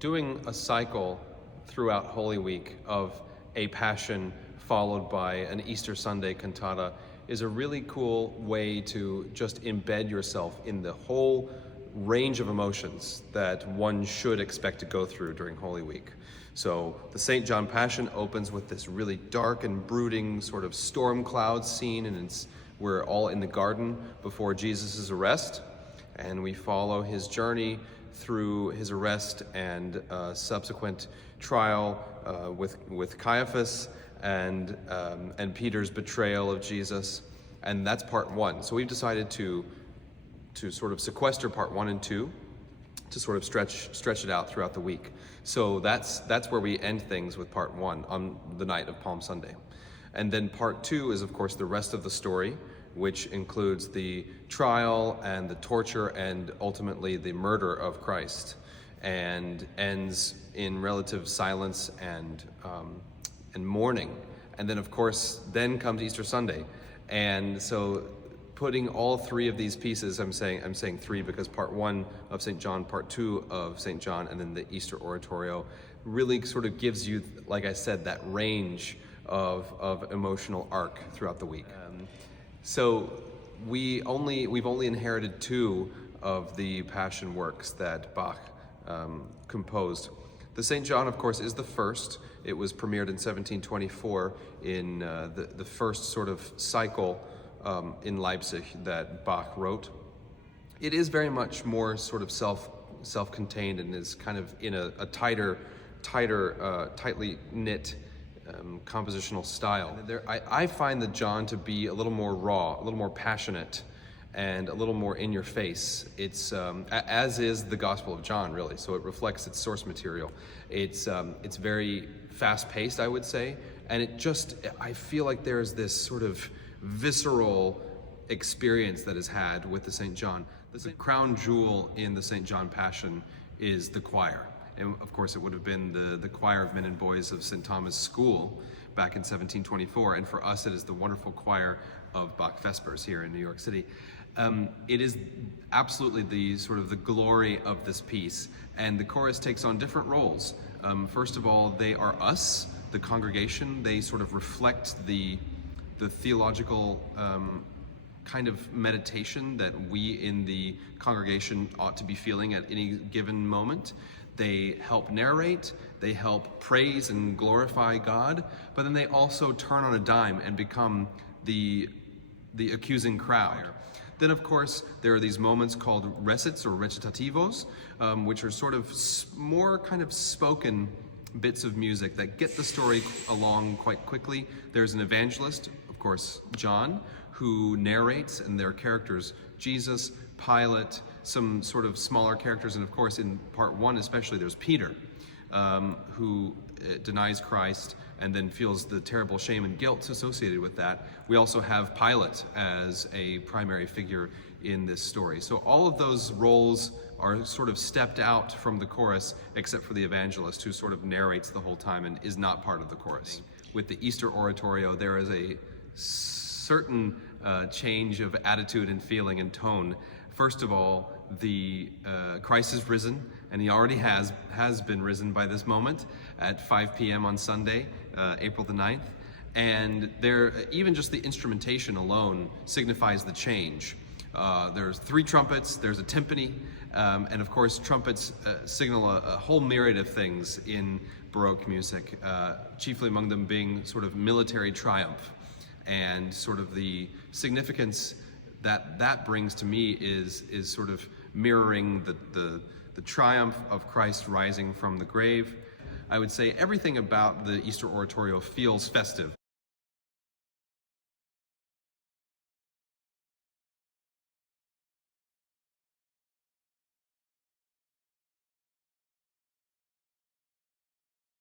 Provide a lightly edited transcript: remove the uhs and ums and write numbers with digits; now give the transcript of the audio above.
doing a cycle throughout Holy Week of a Passion followed by an Easter Sunday cantata is a really cool way to just embed yourself in the whole range of emotions that one should expect to go through during Holy Week. So the St. John Passion opens with this really dark and brooding sort of storm cloud scene, and we're all in the garden before Jesus' arrest, and we follow his journey through his arrest and subsequent trial with Caiaphas and Peter's betrayal of Jesus, and that's part one. So we've decided to sort of sequester part 1 and 2 to sort of stretch it out throughout the week. So that's where we end things with part 1 on the night of Palm Sunday. And then part 2 is, of course, the rest of the story, which includes the trial and the torture and ultimately the murder of Christ, and ends in relative silence and mourning. And then, of course, then comes Easter Sunday. And so putting all three of these pieces, I'm saying three because part 1 of St. John, part 2 of St. John, and then the Easter Oratorio really sort of gives you, like I said, that range of emotional arc throughout the week. So we've only inherited 2 of the Passion works that Bach composed. The St. John, of course, is the first. It was premiered in 1724 in the first sort of cycle in Leipzig that Bach wrote. It is very much more sort of self-contained and is kind of in a tighter, tightly knit compositional style. I find the John to be a little more raw, a little more passionate, and a little more in your face. It's as is the Gospel of John, really. So it reflects its source material. It's very fast-paced, I would say, and I feel like there's this sort of visceral experience that is had with the St. John. The crown jewel in the St. John Passion is the choir. And of course, it would have been the choir of men and boys of St. Thomas' School back in 1724. And for us, it is the wonderful choir of Bach Vespers here in New York City. It is absolutely the sort of the glory of this piece. And the chorus takes on different roles. First of all, they are us, the congregation. They sort of reflect the theological kind of meditation that we in the congregation ought to be feeling at any given moment. They help narrate, they help praise and glorify God, but then they also turn on a dime and become the accusing crowd. Then, of course, there are these moments called recits or recitativos, which are sort of more kind of spoken bits of music that get the story along quite quickly. There's an evangelist, of course, John, who narrates, and their characters, Jesus, Pilate, some sort of smaller characters, and of course in part 1 especially there's Peter, who denies Christ and then feels the terrible shame and guilt associated with that. We also have Pilate as a primary figure in this story. So all of those roles are sort of stepped out from the chorus, except for the evangelist, who sort of narrates the whole time and is not part of the chorus. With the Easter Oratorio, there is a certain change of attitude and feeling and tone. First of all, the Christ is risen, and he already has been risen by this moment at 5 p.m. on Sunday, April the 9th. And there, even just the instrumentation alone signifies the change. There's 3 trumpets, there's a timpani, and of course trumpets signal a whole myriad of things in Baroque music, chiefly among them being sort of military triumph. And sort of the significance that brings to me is sort of mirroring the triumph of Christ rising from the grave. I would say everything about the Easter Oratorio feels festive.